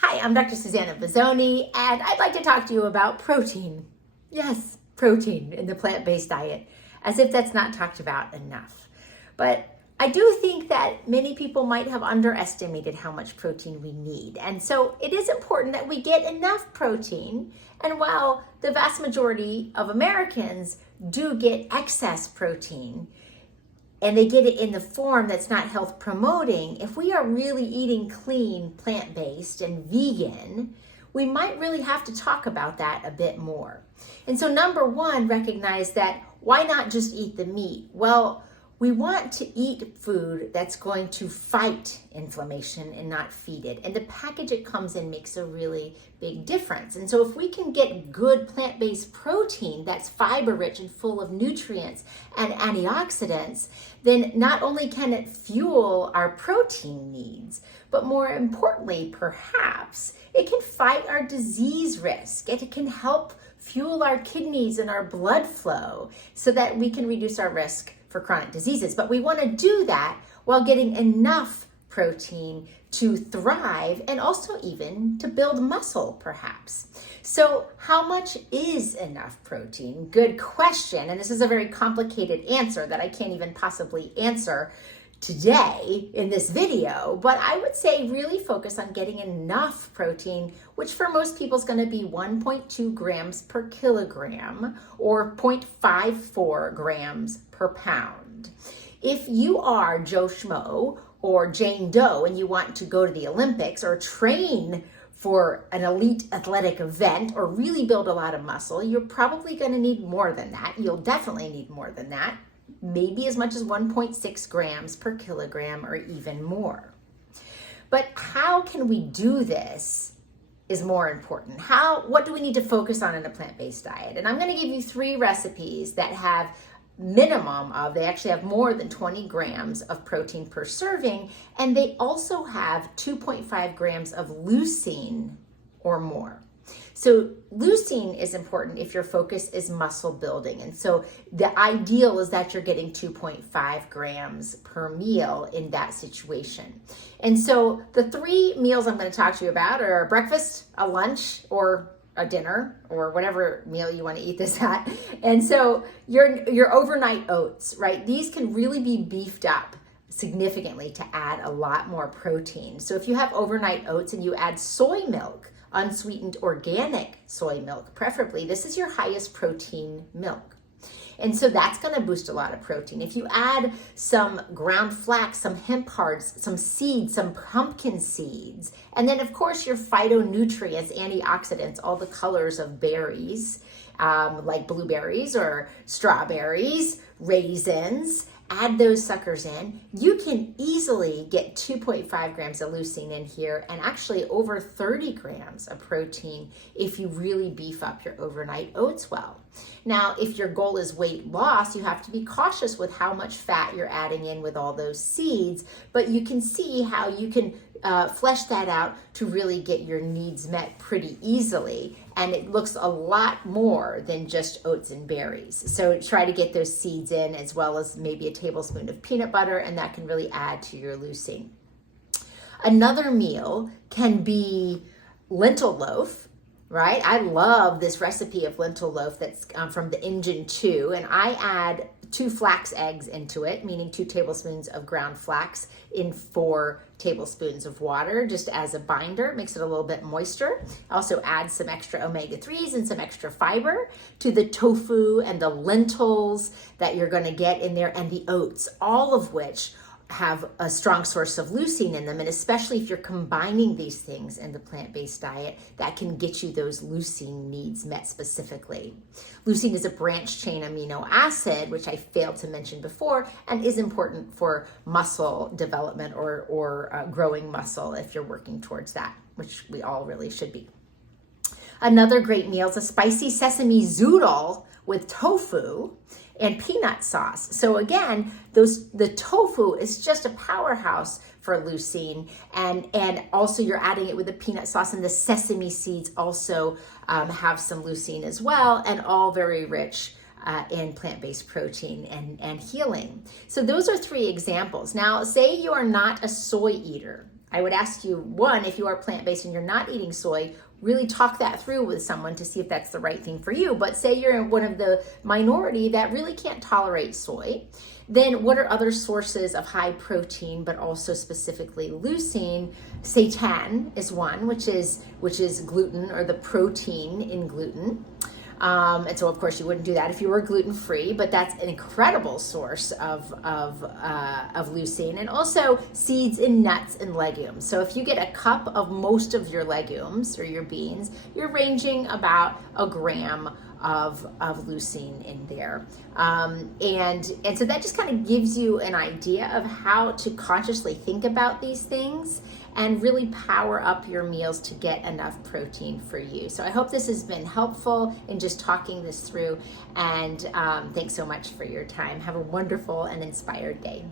Hi, I'm Dr. Susanna Bozzoni, and I'd like to talk to you about protein. Yes, protein in the plant-based diet, as if that's not talked about enough. But I do think that many people might have underestimated how much protein we need. And so it is important that we get enough protein. And while the vast majority of Americans do get excess protein, and they get it in the form that's not health promoting, if we are really eating clean, plant-based, and vegan, we might really have to talk about that a bit more. And so number one, recognize that why not just eat the meat? Well, we want to eat food that's going to fight inflammation and not feed it. And the package it comes in makes a really big difference. And so if we can get good plant-based protein that's fiber-rich and full of nutrients and antioxidants, then not only can it fuel our protein needs, but more importantly, perhaps, it can fight our disease risk. It can help fuel our kidneys and our blood flow so that we can reduce our risk for chronic diseases. But we want to do that while getting enough protein to thrive and also even to build muscle, perhaps. So how much is enough protein? Good question. And this is a very complicated answer that I can't even possibly answer today in this video, but I would say really focus on getting enough protein, which for most people is going to be 1.2 grams per kilogram or 0.54 grams per pound. If you are Joe Schmo or Jane Doe and you want to go to the Olympics or train for an elite athletic event or really build a lot of muscle, you're probably going to need more than that. You'll definitely need more than that. Maybe as much as 1.6 grams per kilogram or even more. But how can we do this is more important. What do we need to focus on in a plant-based diet? And I'm going to give you 3 recipes that have they actually have more than 20 grams of protein per serving, and they also have 2.5 grams of leucine or more. So leucine is important if your focus is muscle building. And so the ideal is that you're getting 2.5 grams per meal in that situation. And so the 3 meals I'm going to talk to you about are a breakfast, a lunch, or a dinner, or whatever meal you want to eat this at. And so your overnight oats, right? These can really be beefed up significantly to add a lot more protein. So if you have overnight oats and you add soy milk, unsweetened organic soy milk, preferably, this is your highest protein milk. And so that's going to boost a lot of protein. If you add some ground flax, some hemp hearts, some seeds, some pumpkin seeds, and then of course your phytonutrients, antioxidants, all the colors of berries, like blueberries or strawberries, raisins, add those suckers in, you can easily get 2.5 grams of leucine in here and actually over 30 grams of protein if you really beef up your overnight oats well. Now, if your goal is weight loss, you have to be cautious with how much fat you're adding in with all those seeds, but you can see how you can flesh that out to really get your needs met pretty easily. And it looks a lot more than just oats and berries. So try to get those seeds in as well as maybe a tablespoon of peanut butter, and that can really add to your leucine. Another meal can be lentil loaf, right? I love this recipe of lentil loaf that's from the Engine 2, and I add 2 flax eggs into it, meaning 2 tablespoons of ground flax in 4 tablespoons of water, just as a binder. It makes it a little bit moister. Also add some extra omega-3s and some extra fiber to the tofu and the lentils that you're going to get in there, and the oats, all of which have a strong source of leucine in them. And especially if you're combining these things in the plant-based diet, that can get you those leucine needs met specifically. Leucine is a branched chain amino acid, which I failed to mention before, and is important for muscle development or growing muscle if you're working towards that, which we all really should be. Another great meal is a spicy sesame zoodle with tofu and peanut sauce. So again, the tofu is just a powerhouse for leucine, and also you're adding it with the peanut sauce, and the sesame seeds also have some leucine as well, and all very rich in plant-based protein and healing. So those are 3 examples. Now, say you are not a soy eater. I would ask you, one, if you are plant-based and you're not eating soy, really talk that through with someone to see if that's the right thing for you. But say you're one of the minority that really can't tolerate soy, then what are other sources of high protein, but also specifically leucine? Seitan is one, which is gluten, or the protein in gluten. And so, of course, you wouldn't do that if you were gluten-free, but that's an incredible source of leucine. And also seeds and nuts and legumes. So if you get a cup of most of your legumes or your beans, you're ranging about a gram of leucine in there. And so that just kind of gives you an idea of how to consciously think about these things and really power up your meals to get enough protein for you. So I hope this has been helpful in just talking this through, and thanks so much for your time. Have a wonderful and inspired day.